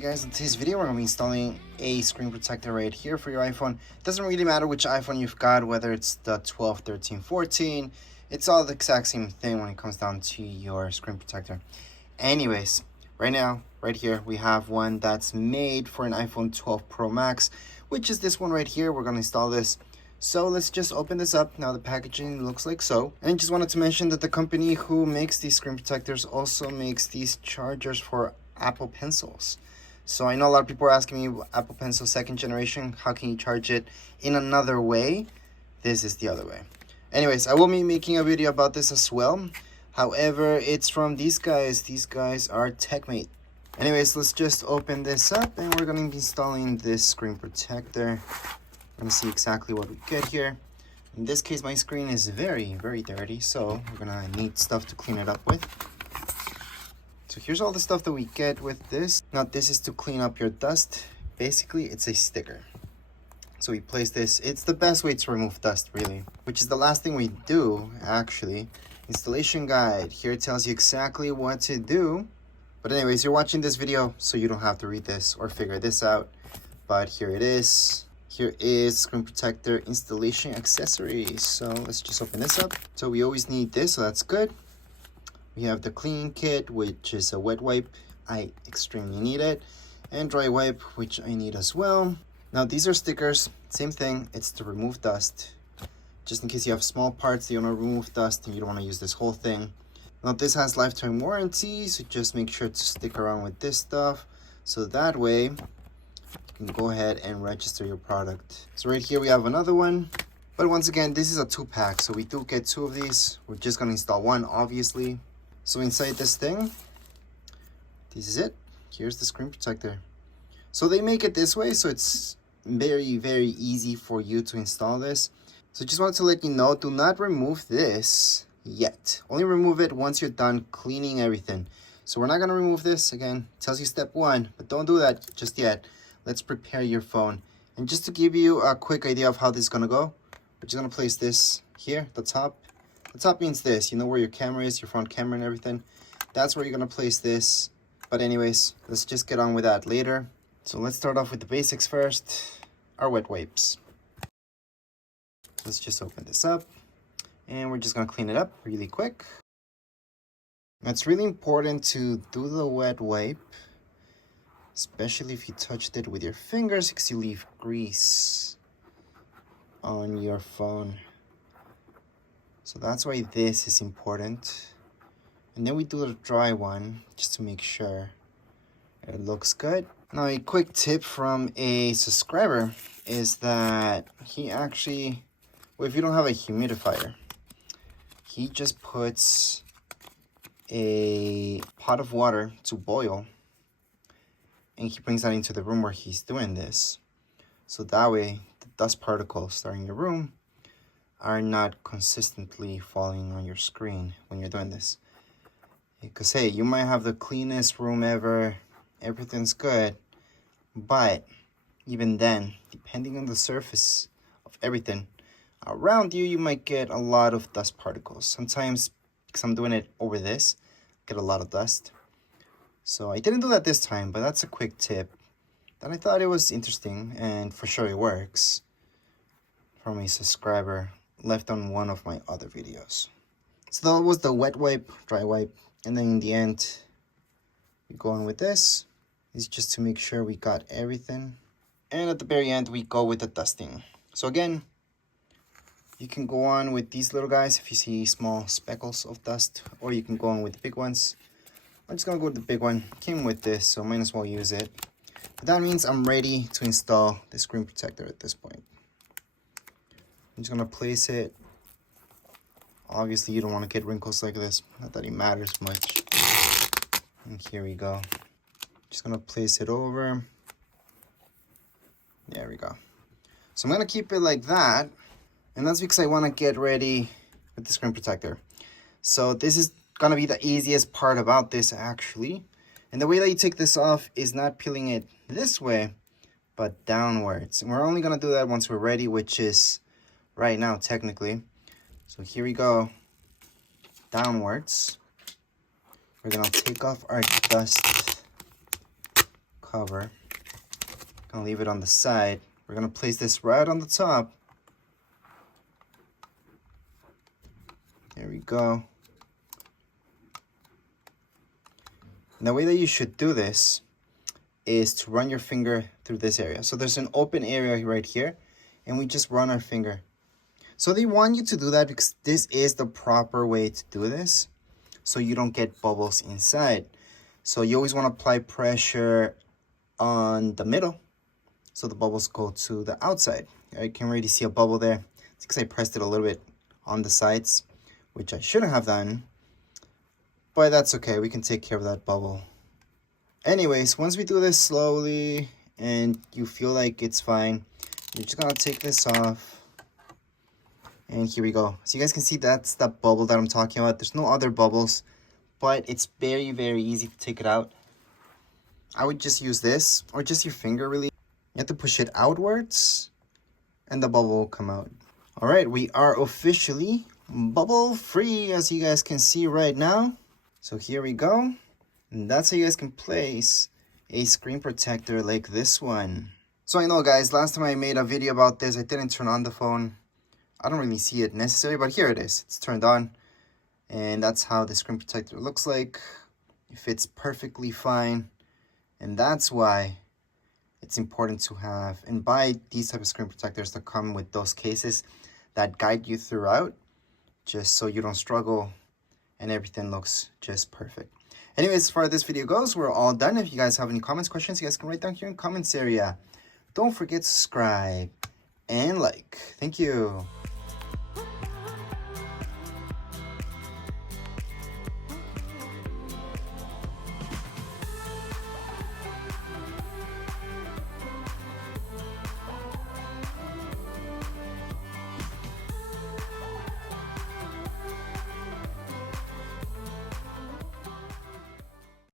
Hey guys, in today's video we're going to be installing a screen protector right here for your iPhone. It doesn't really matter which iPhone you've got, whether it's the 12, 13, 14. It's all the exact same thing when it comes down to your screen protector. Anyways, right now, right here, we have one that's made for an iPhone 12 Pro Max, which is this one right here. We're going to install this. So let's just open this up. Now the packaging looks like so. And just wanted to mention that the company who makes these screen protectors also makes these chargers for Apple Pencils. So I know a lot of people are asking me, Apple Pencil 2nd generation, how can you charge it in another way? This is the other way. Anyways, I will be making a video about this as well. However, it's from these guys. These guys are TechMate. Anyways, let's just open this up and we're going to be installing this screen protector. We're going to see exactly what we get here. In this case, my screen is very, very dirty, so we're going to need stuff to clean it up with. So here's all the stuff that we get with this. Now this is to clean up your dust. Basically, it's a sticker. So we place this. It's the best way to remove dust, really, which is the last thing we do, actually. Installation guide. Here it tells you exactly what to do. But anyways, you're watching this video, so you don't have to read this or figure this out. But here it is. Here is screen protector installation accessories. So let's just open this up. So we always need this, so that's good. We have the cleaning kit, which is a wet wipe. I extremely need it. And dry wipe, which I need as well. Now these are stickers, same thing. It's to remove dust. Just in case you have small parts that you want to remove dust and you don't want to use this whole thing. Now this has lifetime warranty, so just make sure to stick around with this stuff. So that way, you can go ahead and register your product. So right here we have another one. But once again, this is a 2-pack, so we do get 2 of these. We're just going to install one, obviously. So inside this thing, this is it. Here's the screen protector. So they make it this way, so it's very, very easy for you to install this. So just wanted to let you know, do not remove this yet. Only remove it once you're done cleaning everything. So we're not going to remove this. Again, it tells you step 1, but don't do that just yet. Let's prepare your phone. And just to give you a quick idea of how this is going to go, we're just going to place this here, the top. The top means this, you know where your camera is, your front camera and everything. That's where you're going to place this. But anyways, let's just get on with that later. So let's start off with the basics first, our wet wipes. Let's just open this up and we're just going to clean it up really quick. It's really important to do the wet wipe, especially if you touched it with your fingers because you leave grease on your phone. So that's why this is important. And then we do the dry one just to make sure it looks good. Now a quick tip from a subscriber is that he actually, well, if you don't have a humidifier, he just puts a pot of water to boil and he brings that into the room where he's doing this. So that way the dust particles that are in your room are not consistently falling on your screen when you're doing this. Because hey, you might have the cleanest room ever, everything's good, but even then, depending on the surface of everything around you, you might get a lot of dust particles. Sometimes, because I'm doing it over this, I get a lot of dust. So I didn't do that this time, but that's a quick tip that I thought it was interesting, and for sure it works, from a subscriber left on one of my other videos. So that was the wet wipe, dry wipe, and then in the end we go on with this. It's just to make sure we got everything, and at the very end we go with the dusting. So again, you can go on with these little guys if you see small speckles of dust, or you can go on with the big ones. I'm just gonna go with the big one. Came with this, so might as well use it. But that means I'm ready to install the screen protector at this point. I'm just gonna place it. Obviously you don't want to get wrinkles like this, not that it matters much. And here we go. Just gonna place it over. There we go. So I'm gonna keep it like that, and that's because I want to get ready with the screen protector. So this is gonna be the easiest part about this actually. And the way that you take this off is not peeling it this way, but downwards. And we're only gonna do that once we're ready, which is right now technically. So here we go, downwards. We're gonna take off our dust cover. Gonna leave it on the side. We're gonna place this right on the top. There we go. And the way that you should do this is to run your finger through this area. So there's an open area right here, and we just run our finger. So they want you to do that because this is the proper way to do this, so you don't get bubbles inside. So you always want to apply pressure on the middle so the bubbles go to the outside. I can already see a bubble there. It's because I pressed it a little bit on the sides, which I shouldn't have done, but that's okay. We can take care of that bubble. Anyways, once we do this slowly and you feel like it's fine, you're just gonna take this off. And here we go. So you guys can see that's the bubble that I'm talking about. There's no other bubbles, but it's very, very easy to take it out. I would just use this, or just your finger really. You have to push it outwards, and the bubble will come out. All right, we are officially bubble free, as you guys can see right now. So here we go. And that's how you guys can place a screen protector like this one. So I know, guys, last time I made a video about this, I didn't turn on the phone. I don't really see it necessary, but here it is. It's turned on. And that's how the screen protector looks like. It fits perfectly fine. And that's why it's important to have and buy these type of screen protectors that come with those cases that guide you throughout, just so you don't struggle and everything looks just perfect. Anyways, as far as this video goes, we're all done. If you guys have any comments, questions, you guys can write down here in the comments area. Don't forget to subscribe and like. Thank you.